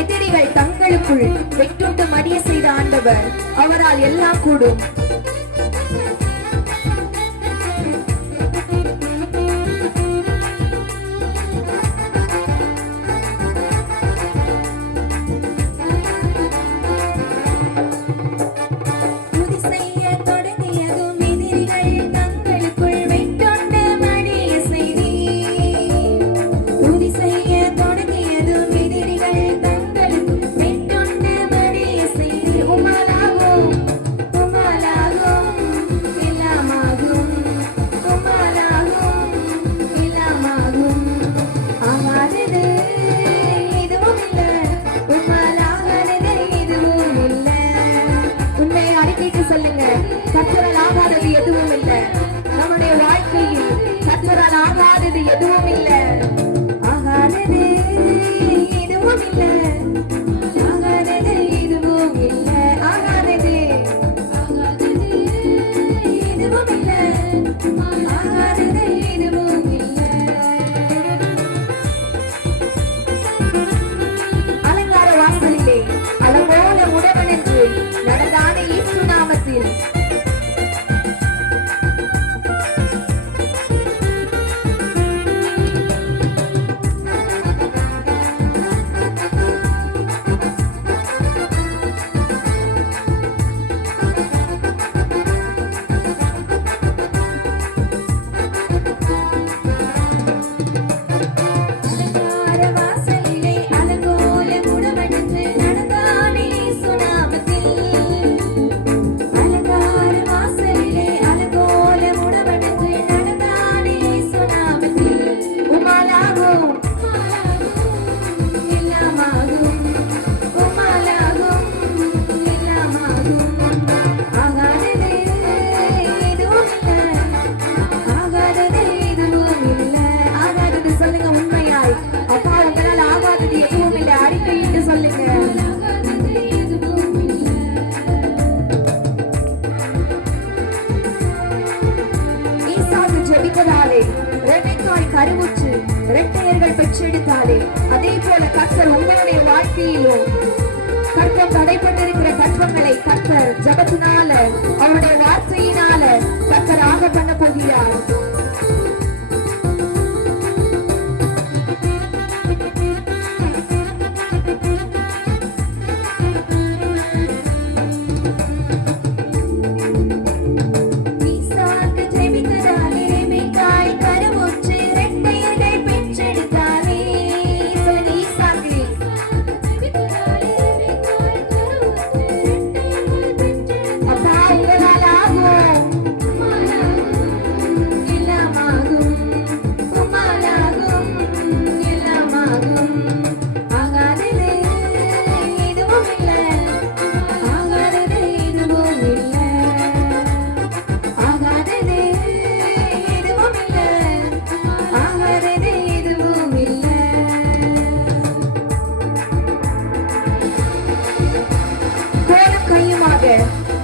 எதிரிகள் தங்களுக்குள் வெட்டுண்டு மடிய செய்த ஆண்டவர் அவரால் எல்லாம் கூடும். எதுவும் இல்ல, ஆகாதது எதுவும் இல்ல, ஆகாதது எதுவும் இல்ல, ஆகாதது எதுவும் இல்ல, ஆகாதது எதுவும் இல்ல. அலங்கார வாசலிலே அலங்கோல உடவன் என்று நடந்தான இயேசு நாமத்தில் கருவுற்று இரட்டையர்கள் பெற்றெடுத்தாலே அதே போல கர்த்தர் உங்களுடைய வாழ்க்கையிலும் கர்த்தர் தடைப்பட்டிருக்கிற கற்பங்களை கர்த்தர் ஜபத்தினால அவருடைய வார்த்தையினால கர்த்தர் ஆக பண்ண போகிறார்.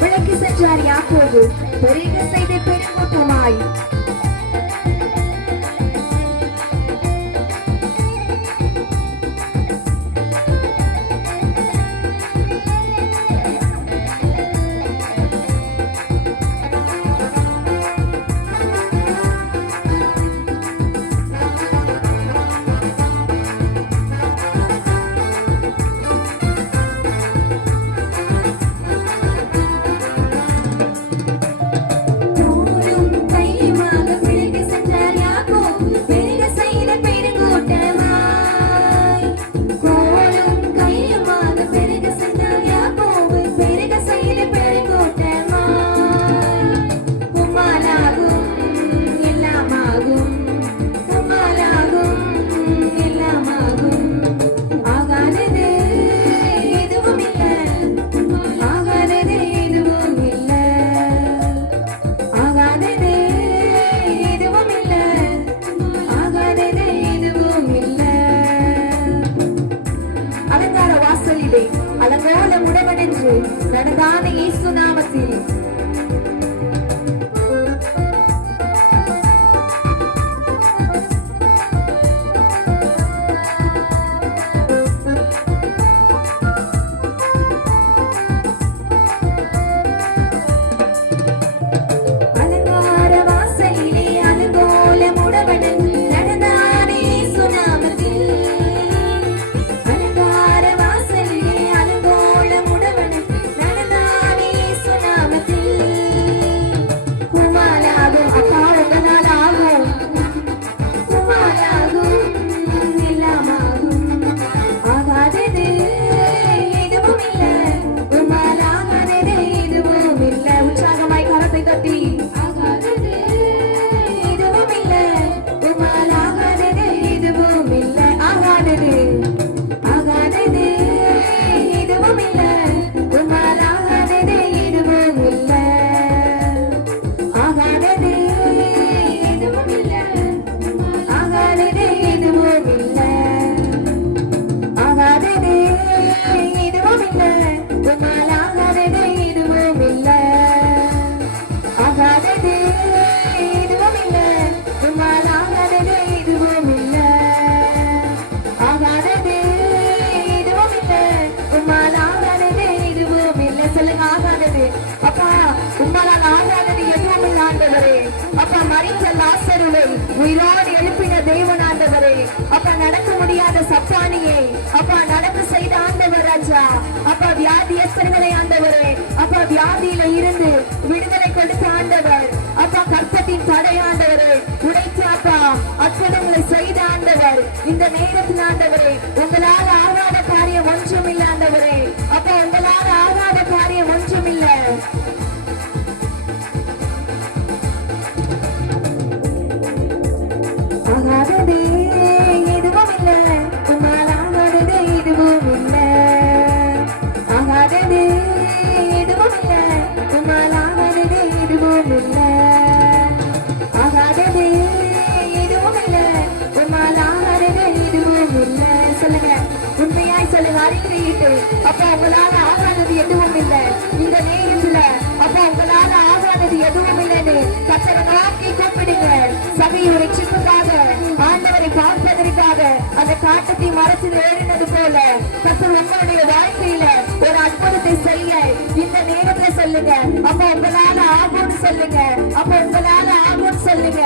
விளக்கி சென்றார் யாக்கோபு பெருக செய்த பெருங்கூட்டமாய். Ima மரித்த லாசருவை உயிரோடு எழுப்பின தேவன் ஆண்டவரே. அப்பா நடக்க முடியாத சப்பானியை அப்பா நடக்க செய்த ஆண்டவர் ராஜா. அப்பா வியாதியஸ்தர்களை ஆண்டவரே, அப்பா வியாதியில இருந்து விடுதலை கொடுத்த ஆண்டவர். அப்பா கற்பத்தின் தடை ஆண்டவரே உடைத்து அப்பா அற்புதங்களை செய்த ஆண்டவர். இந்த நேரத்தில் ஆண்டவரே உங்களால் ஆகாத காரியம் ஒன்றும் இல்லை ஆண்டவரே. அப்பா உங்களால் ஆகாத காரியம் ஒன்றும் இல்லை. ஆகாததே எதுவும் இல்லை, உங்களால் ஆகாததே எதுவும் இல்லை. ஆகாததே எதுவும் இல்லை, உங்களால் ஆகாததே எதுவும் இல்லை. ஆகாததே எதுவும் இல்லை, உங்களால் ஆகாததே எதுவும் இல்லை. சொல்லுங்க, உண்மையாய் சொல்லுங்க, அறிக்கையிட்டு அப்பா உங்களால ஆகாதது எதுவும் இல்லை. இந்த நேரத்துல அப்பா உங்களால ஆகாதது எதுவும் இல்லைன்னு கர்த்தரை நோக்கி கூப்பிடுங்க. சபையை ரட்சிப்புக்காக ஆண்டவரை பார்ப்பதற்காக அந்த காட்டத்தை மரத்தில் ஏறினது போல கர்த்தர் உங்களுடைய வாழ்க்கையில ஒரு அற்புதத்தை செய்ய இந்த நேரத்துல சொல்லுங்க. அப்ப உங்களால ஆகும்னு சொல்லுங்க. அப்ப உங்களால ஆகும்னு சொல்லுங்க.